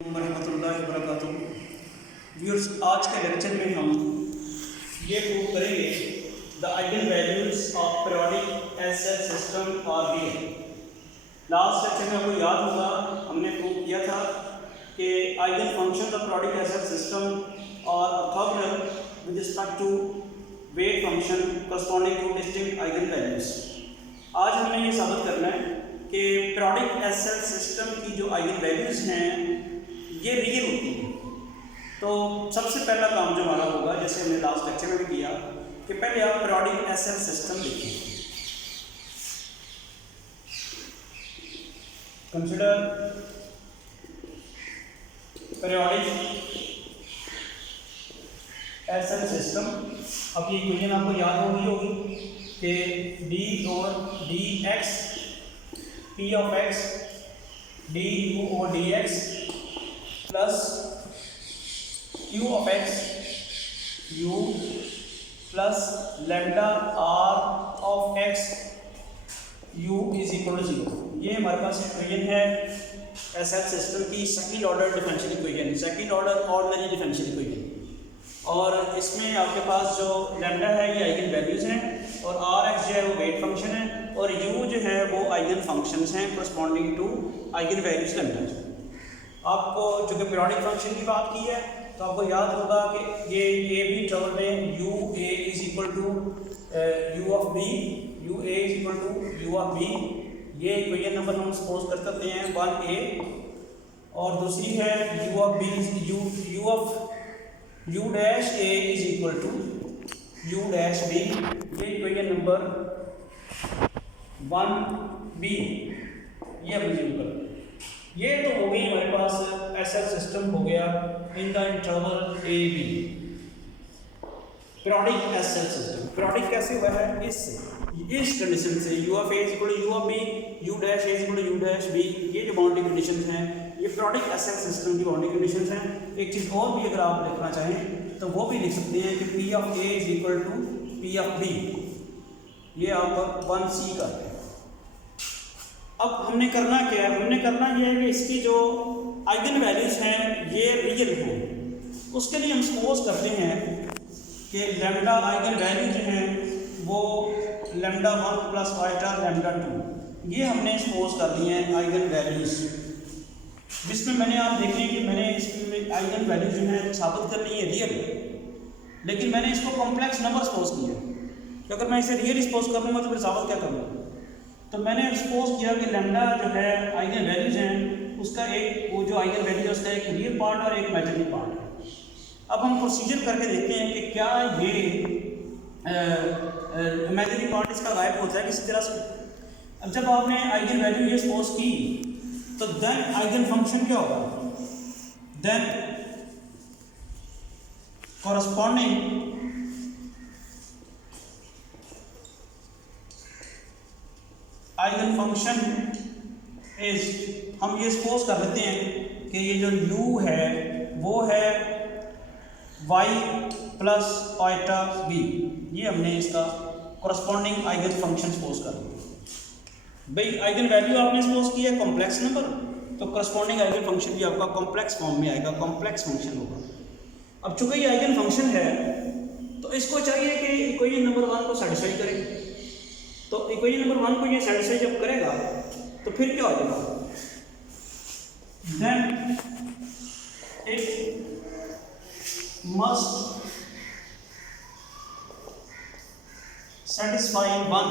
वरहमतुल्लाहि वबरकातुहू। व्यूअर्स, आज के लेक्चर में हम ये प्रूव करेंगे the eigen values of periodic SL system are real. Last lecture में आपको याद होगा हमने प्रूव किया था कि eigen function of periodic SL system और orthogonal with respect to weight function corresponding to distinct eigen values. आज हमने ये साबित करना है कि पीरियोडिक एसएल सिस्टम की जो आइगन वैल्यूज हैं ये रियल होती है। तो सबसे पहला काम जो हमारा होगा, जैसे हमने लास्ट लेक्चर में भी किया, कि पहले आप पीरियोडिक एसएल सिस्टम लिखिए। Consider periodic SL system. अब ये इक्वेशन आपको याद होगी कि डी और D x P of x D U और D x plus Q of X U plus lambda R of X U is equal to 0। ये हमारे पास इक्वेशन है एसएल सिस्टम की second order differential equation, second order ordinary differential equation. और इसमें आपके पास जो लेमडा है ये आइगन वैल्यूज़ हैं और आर एक्स जो है वो वेट फंक्शन है और यू जो है वो आइगन फंक्शंस हैं corresponding to eigen values lambda. आपको जो कि पीरियोडिक फंक्शन की बात की है तो आपको याद होगा कि ये ए बी टर्म में U A is equal to U of B, U A is equal to U of B. ये इक्वेशन नंबर हम सपोज कर सकते हैं 1a। और दूसरी है U of B U of U dash A is equal to U dash B. ये equation number 1b। ये एग्जांपल ये तो हो गई हमारे पास एसएल सिस्टम हो गया in the interval A B. Periodic SL system periodic कैसे हुआ है? इस कंडीशन से U of A is equal to U of B, U dash A is equal to U dash B. ये जो बाउंड्री कंडीशंस हैं ये पीरियोडिक एसएल सिस्टम की बाउंड्री कंडीशंस हैं। एक चीज़ और भी अगर आप लिखना चाहें तो वो भी लिख सकते हैं कि P of A is equal to P of B. ये आप 1c करते हैं। अब हमने करना क्या है? हमने करना ये है कि इसकी जो आइगन वैल्यूज हैं ये रियल हैं। उसके लिए हम सपोज करते हैं कि लेमडा आइगन वैल्यू जो हैं वो लेमडा 1 प्लस आइटा लेमडा 2 ये हमने सपोज कर दिए हैं आइगन वैल्यूज, जिसमें मैंने आप देखें कि मैंने इसमें आइगन वैल्यूज जो हैं साबित करनी है रियल, लेकिन मैंने इसको कॉम्प्लेक्स नंबर सपोज किया कि अगर मैं इसे रियल सपोज कर लूँगा तो फिर साबित क्या करूँगा? तो मैंने सपोज किया कि लेमडा जो है आइगन वैल्यूज हैं उसका एक वो जो आइगन वैल्यू है उसका एक रियल पार्ट और एक इमेजिनरी पार्ट है। अब हम प्रोसीजर करके देखते हैं कि क्या ये इमेजिनरी पार्ट इसका गायब होता है किसी तरह से। अब जब आपने आइगन वैल्यू ये सपोज की तो देन आइगन फंक्शन क्या होगा? Then corresponding eigen function is, हम ये सपोज कर लेते हैं कि ये जो u है वो है y प्लस आइटा b। ये हमने इसका कॉरस्पॉन्डिंग आइगन फंक्शन सपोज कर लिया। भाई आइगन वैल्यू आपने सपोज किया है कॉम्प्लेक्स नंबर, तो कॉरस्पॉन्डिंग आइगन फंक्शन भी आपका कॉम्प्लेक्स फॉर्म में आएगा, कॉम्प्लेक्स फंक्शन होगा। अब चूंकि ये आइगन फंक्शन है तो इसको चाहिए कि इक्वेशन नंबर 1 को सेटिस्फाई करे। तो इक्वेशन नंबर 1 को ये सेटिस्फाई जब करेगा तो फिर क्या हो जाएगा? Then it must satisfy 1,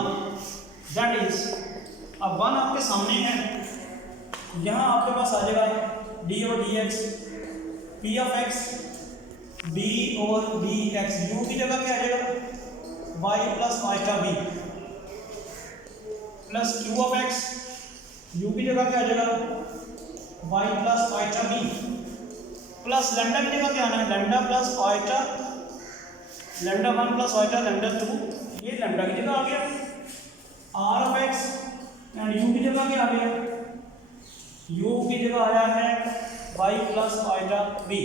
that is, अब 1 आपके सामने है, यहाँ आपके पास आ जाएगा डी और D x, P of X B और डी एक्स, यू की जगह क्या आ जाएगा? Y plus eta B plus Q of X, U की जगह क्या आ जाएगा? Y plus eta B plus lambda की जगह क्या आना है? Lambda plus eta, lambda 1 plus eta lambda 2, ये लेमडा की जगह आ गया। R of X and U की जगह क्या आ गया? यू की जगह आया है Y plus eta B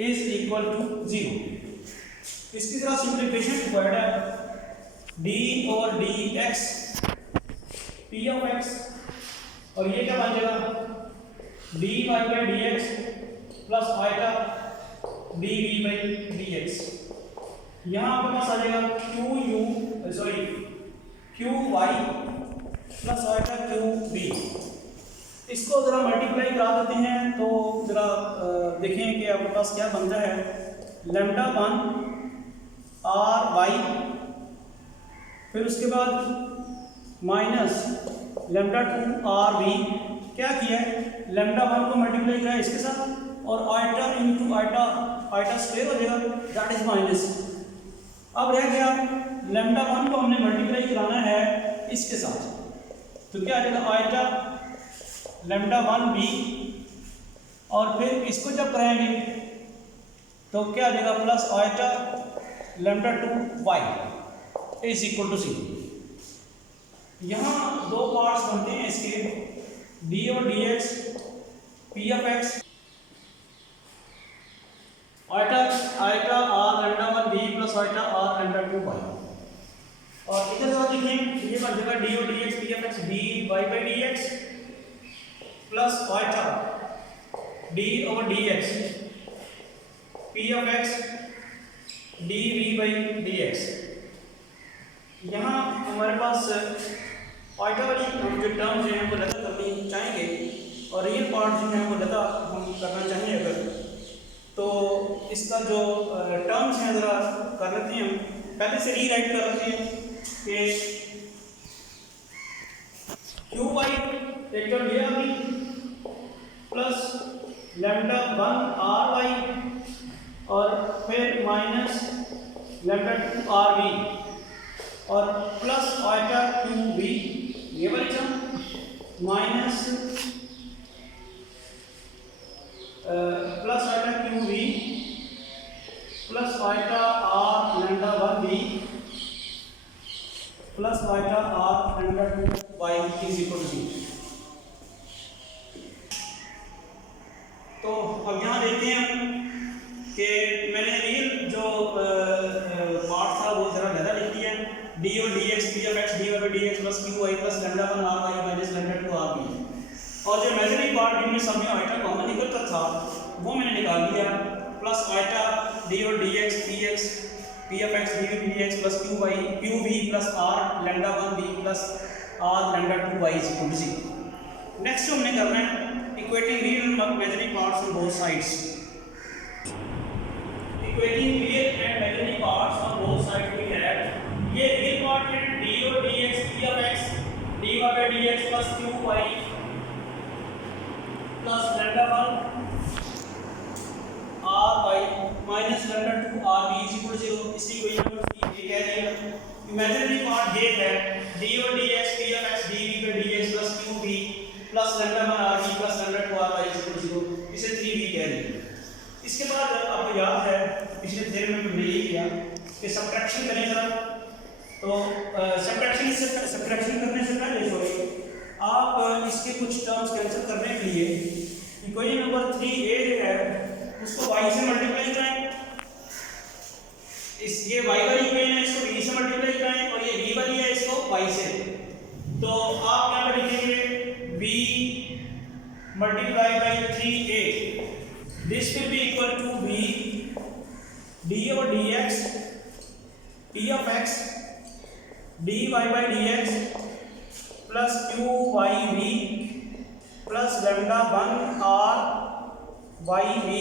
is equal to 0। इसकी तरह सिंप्लीफिकेशन रिक्वायर्ड है डी और D x P of x और ये क्या बन जाएगा D Y by D x plus eta D we by D X. यहाँ आपके पास आ जाएगा Q Y plus eta Q B. इसको ज़रा मल्टीप्लाई करा देते हैं तो ज़रा देखें कि आपके पास क्या बनता है। लैम्डा 1 आर वाई, फिर उसके बाद माइनस लैम्डा 2 आर वी। क्या किया है, लैम्डा 1 को मल्टीप्लाई किया इसके साथ और eta into eta, eta square हो जाएगा, दैट इज माइनस। अब रह गया लैम्डा 1 को हमने मल्टीप्लाई कराना है इसके साथ, तो क्या आ जाएगा आइटा लैम्डा 1 बी, और फिर इसको जब कराएंगे तो क्या आ जाएगा plus eta lambda 2 y is equal to 0। यहाँ दो पार्ट्स बनते हैं इसके, डी और D x P of x eta r lambda 1 b plus eta r lambda 2 y. और इधर जरा देखिए, ये बन जाएगा डी और D x P of x D Y by D x plus eta d over d x P of x D we by D X. यहाँ हमारे पास आइटा वाली जो टर्म्स हैं वो लगा करनी चाहेंगे और रियल पार्ट जो है वो लगा हम करना चाहेंगे अगर, तो इसका जो टर्म्स हैं ज़रा कर लेते हैं हम। पहले से रीराइट कर लेते हैं कि क्यू वाई एक टर्म ये आ गई प्लस लैम्डा 1 आर वाई और फिर माइनस लैम्डा 2 आर वी और प्लस आइटा क्यू बी, ये वाली term minus plus eta Q b plus eta r lambda 1 b plus eta r lambda 2 y is equal to 0। तो अब यहाँ देखते हैं कि मैंने रियल जो पार्ट था वो जरा ज़्यादा लिख दिया है, डी और D x P of x D और D x plus Q Y plus lambda 1 R Y minus lambda 2 are we. और जो इमेजिनरी पार्ट जिनमें सब में आइटा कॉमन निकलता था वो मैंने निकाल दिया, प्लस आइटा डी और D x P of x D v d x plus q v plus r lambda 1 b plus r lambda 2 y is equal to 0। Next हमने करना है equating real and imaginary parts on both sides. Equating real and imaginary parts on both sides we have, ये real part है D और D x P of x D Y by D x plus Q Y plus lambda 1 R Y minus lambda 2 are v is equal to 0। इसी को यहाँ पर ये कह दिया। इमेजिनरी पार्ट ये है डी और D x P of x D we by D x plus q v plus lambda 1 r v plus lambda 2 r y is equal to 0, इसे 3v कह दिया। इसके बाद आपको याद है पिछले थ्योरम में हमने ये किया कि सब्ट्रैक्शन करें जरा, तो सब्ट्रैक्शन करने से पहले आप इसके कुछ टर्म्स कैंसिल करने के लिए इक्वेशन नंबर 3a जो है उसको y से मल्टीप्लाई कराएं, इस ये y वाली इक्वेशन है इसको v से मल्टीप्लाई कराएं और ये v वाली है इसको y से। तो आप यहाँ पर लिखेंगे v multiply by 3a, this will be equal to v d और dx p of x dy by dx plus Q y v plus lambda 1 are y v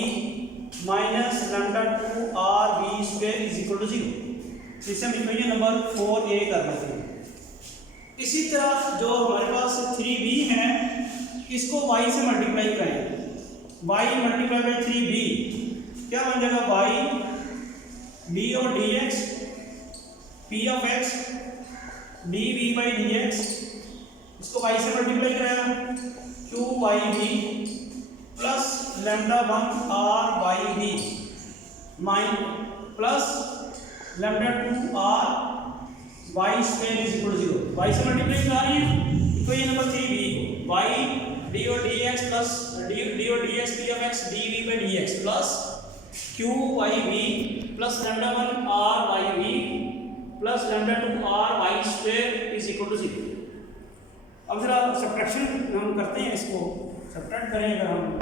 minus lambda 2 are v square is equal to 0। इसे हम equation number 4a कर लेते हैं। इसी तरह जो हमारे पास 3b है इसको y से मल्टीप्लाई करें, y मल्टीप्लाई बाई 3b क्या बन जाएगा y d और dx p of x dv by dx, इसको y से मल्टीप्लाई कराया q y v plus lambda 1 are y v minus plus lambda 2 r y square is equal to 0। y से multiply करा रही है इक्वेशन नंबर 3b को y d और dx plus d और dx p of x dv by dx plus Q y v plus lambda 1 are y v plus lambda 2 r y square is equal to 0। अब जरा subtraction हम करते हैं, इसको subtract करें अगर हम,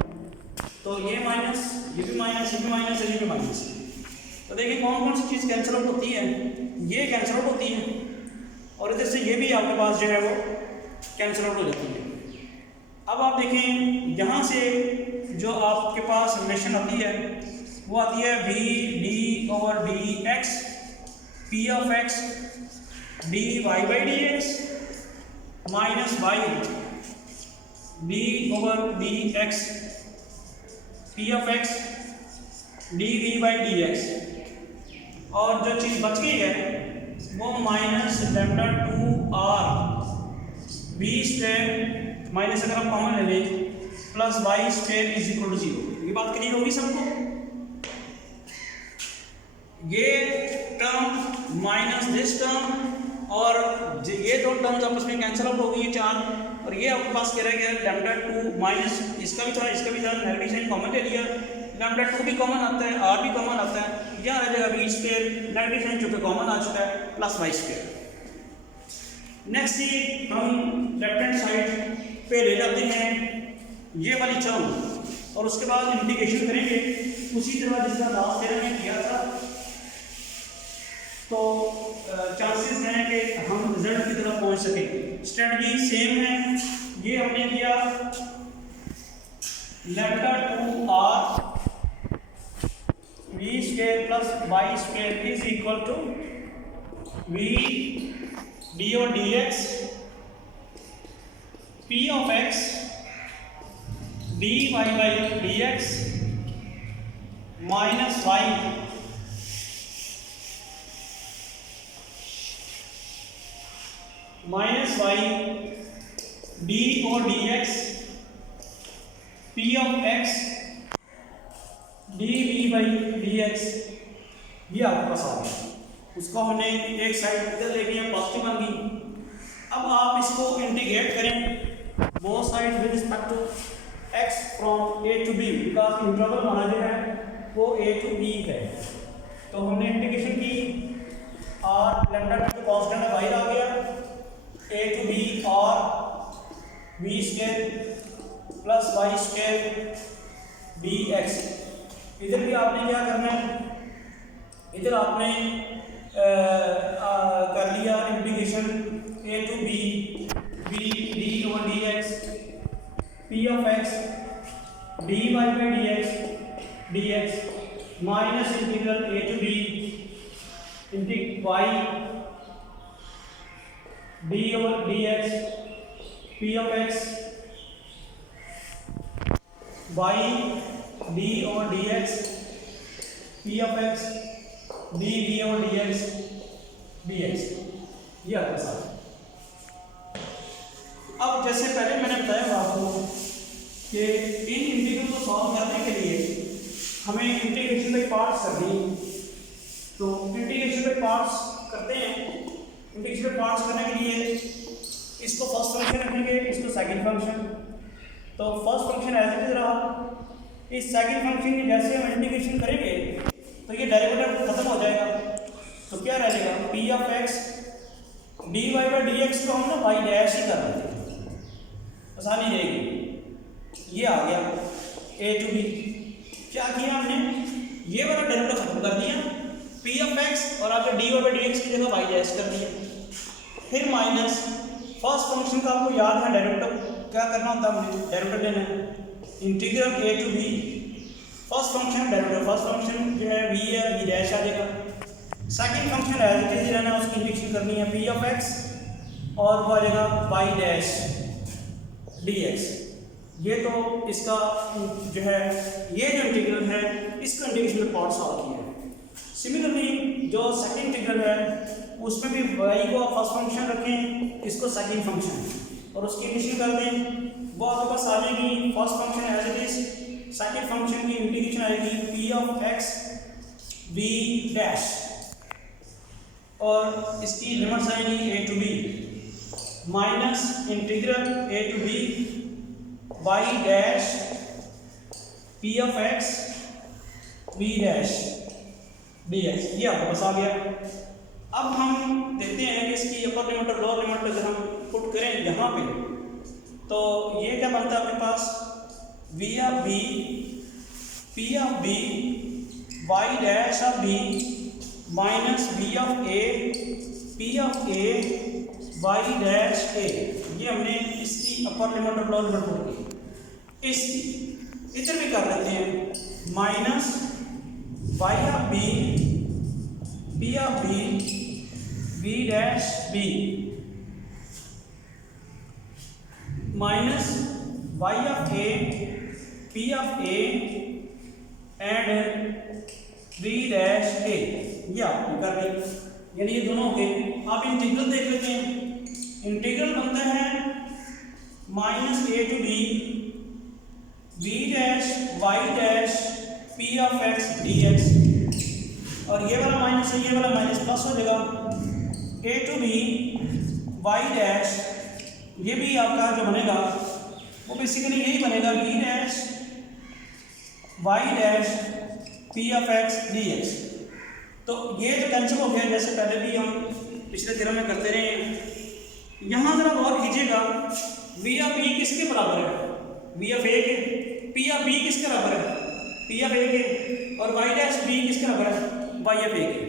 तो ये माइनस, ये भी माइनस, ये भी माइनस, ये भी माइनस। तो देखिए कौन कौन सी चीज़ कैंसिल आउट होती है, ये कैंसिल आउट होती है और इधर से ये भी आपके पास जो है वो कैंसिल आउट हो जाती है। अब आप देखें यहाँ से जो आपके पास रिलेशन आती है वो आती है v d over d x P of x D Y by D x minus Y d over d x P of x D we by D x. और जो चीज़ बच गई है वो minus lambda 2r we square minus अगर हम common ले लें plus Y square is equal to 0। ये बात क्लियर होगी सबको? ये टर्म माइनस दिस टर्म और ये दो टर्म्स आपस में कैंसिल आउट हो गई है 4, और ये आपके पास कह रहा है कि लेमडा 2 माइनस इसका भी था नेगेटिव साइन कॉमन ले लिया, लेमडा 2 भी कॉमन आता है, r भी कॉमन आता है, यहाँ रह जाएगा वी स्क्वायर नेगेटिव साइन चूंकि कॉमन आ चुका है प्लस वाई स्क्वायर। नेक्स्ट ये हम लेफ्ट हैंड साइड पे ले जाते हैं ये वाली टर्म और उसके बाद इंटीग्रेशन करेंगे उसी तरह जिसका लास्ट ईयर में किया था। तो चांसेस हैं कि हम रिजल्ट की तरफ पहुंच सकें। स्ट्रेटजी सेम है, ये हमने किया lambda 2r we square plus Y square is equal to V D और D x P of x D Y by D x minus Y D और D x P of x D we by D x. ये आपके पास आ गया, उसको हमने एक side इधर ले लिया, पॉजिटिव बन गई। अब आप इसको इंटीग्रेट करें both side with respect to x from a to b, because interval हमारा जो है वो ए टू बी है। तो हमने इंटीग्रेशन की और लेमडा 2 कांस्टेंट बाहर आ गया, ए टू बी और v square plus Y square d x. इधर भी आपने क्या करना है, इधर आपने कर लिया integration a to b v d over d x P of x D Y by D x minus integral A to B y d over d x P of x y d over d x P of x d d over d x d x. ये आपके साथ। अब जैसे पहले मैंने बताया आपको कि इन इंटीग्रल को सॉल्व करने के लिए हमें इंटीग्रेशन बाई पार्ट्स करनी, तो इंटीग्रेशन बाई पार्ट्स करते हैं। इंटीग्रेशन बाई पार्ट्स करने के लिए इसको फर्स्ट फंक्शन रखेंगे, इसको सेकंड फंक्शन। तो first function as it is रहा, इस सेकंड फंक्शन की जैसे हम इंटीग्रेशन करेंगे तो ये डेरिवेटिव खत्म हो जाएगा, तो क्या रह जाएगा p of x D Y by D x को हम ना वाई डैश ही कर देते हैं, आसानी रहेगी। ये आ गया ए टू बी। क्या किया हमने, ये वाला डेरिवेटिव खत्म कर दिया, पी ऑफ एक्स और आपके d Y by D x की जगह वाई डैश कर दिया। फिर माइनस फर्स्ट फंक्शन का आपको याद है डेरिवेटिव क्या करना होता है, डेरिवेटिव लेना है integral A to b first function derivative, first function जो है वी है वी डैश आ जाएगा। Second function as it is रहना है, उसकी इंटीग्रेशन करनी है पी ऑफ एक्स और वो आ जाएगा वाई डैश डी एक्स। ये तो इसका जो है ये जो इंटीग्रल है इसका इंटीग्रेशन में पार्ट सॉल्व किया है। सिमिलरली जो सेकंड इंटीग्रल है उसमें भी वाई को आप फर्स्ट फंक्शन रखें, इसको सेकंड फंक्शन और उसकी इंटीग्रेशन कर दें, वो आपके पास आ जाएगी first function as it is, second function की इंटीग्रेशन आएगी P of X V dash और इसकी लिमिट्स आएंगी A to B minus integral A to B Y dash P of X V dash D x. ये आपके पास आ गया। अब हम देखते हैं कि इसकी अपर लिमिट और लोअर लिमिट अगर हम पुट करें यहाँ पे तो ये क्या बनता है आपके पास V of B, P of B, Y dash of B minus V of A, P of A, Y dash A। ये हमने इसकी अपर लिमिट और लोअर लिमिट पुट की। इसकी इधर भी कर लेते हैं, minus Y of B, P of B, V dash B minus Y of A, P of A and V dash A। ये आपने कर ली, यानी ये दोनों हो गए। आप इंटीग्रल देख लेते हैं। इंटीग्रल बनता है minus A to B V dash Y dash P of x dx, और ये वाला माइनस है, ये वाला माइनस प्लस हो जाएगा। A to B Y dash, ये भी आपका जो बनेगा वो बेसिकली यही बनेगा, V dash Y dash P of x dx। तो ये तो कैंसिल हो गया, जैसे पहले भी हम पिछले थ्योरम में करते रहे हैं। यहाँ जरा गौर कीजिएगा, V of B किसके बराबर है? V of A के। P of B किसके बराबर है? P of A के। और Y dash B किसके बराबर है? Y of A के।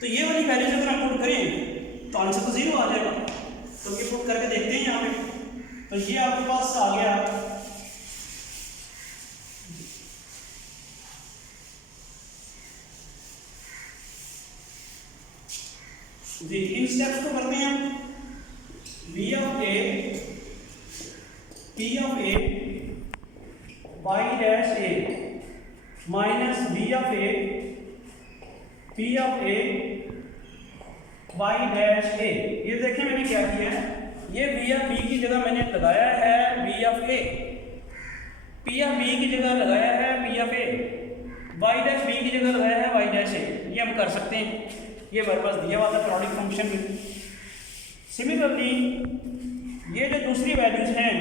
तो ये वाली वैल्यूज अगर हम पुट करें तो आंसर तो 0 आ जाएगा। तो ये पुट करके देखते हैं यहाँ पे। तो ये आपके पास आ गया जी। इन स्टेप्स को करते हैं हम। V of A, P of A, Y dash A minus V of A, P of A, Y dash A। ये देखिए मैंने क्या किया है, ये V of B की जगह मैंने लगाया है V of A, P of B की जगह लगाया है P of A, Y dash B की जगह लगाया है Y dash A। ये हम कर सकते हैं, ये हमारे पास दिया हुआ था पीरियोडिक फंक्शन में। सिमिलरली ये जो दूसरी वैल्यूज हैं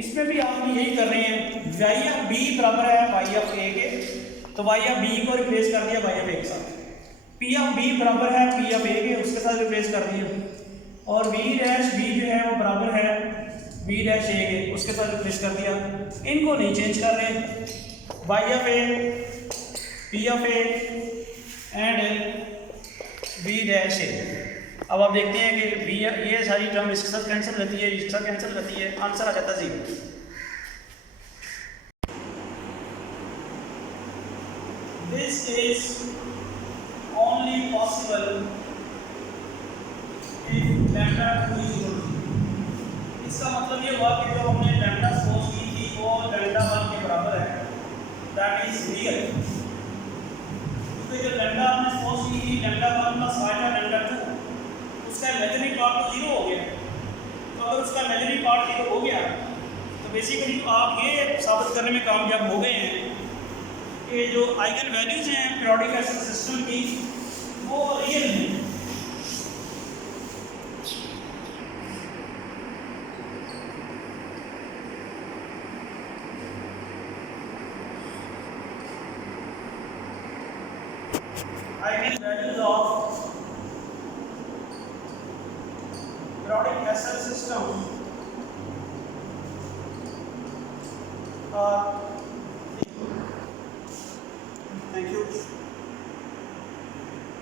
इसमें भी आप यही कर रहे हैं। Y of B बराबर है Y of A के, तो Y of B को रिप्लेस कर दिया Y of A के साथ। P of B बराबर है P of A के, उसके साथ रिप्लेस कर दिया। और V dash B जो है वो बराबर है V dash A के, उसके साथ रिप्लेस कर दिया। इनको नहीं चेंज कर रहे। Y of A, P of A and V dash A। अब आप देखते हैं कि V, ये सारी टर्म इसके साथ कैंसिल रहती है, इसके साथ कैंसिल रहती है, आंसर आ जाता है 0। This is only possible if lambda 2 is equal to। इसका मतलब ये हुआ कि जो हमने लैम्डा सपोज की थी वो लैम्डा 1 के बराबर है, दैट इज रियल। तो जो लैम्डा हमने सपोज की थी लैम्डा 1 प्लस वाई लैम्डा 2, उसका इमेजिनरी पार्ट तो 0 हो गया। तो अगर उसका इमेजिनरी पार्ट 0 हो गया तो बेसिकली तो आप ये साबित करने में कामयाब हो गए हैं कि जो आइगन वैल्यूज हैं पीरियोडिक एसिड सिस्टम की वो रियल हैं। Eigen values of periodic SL system are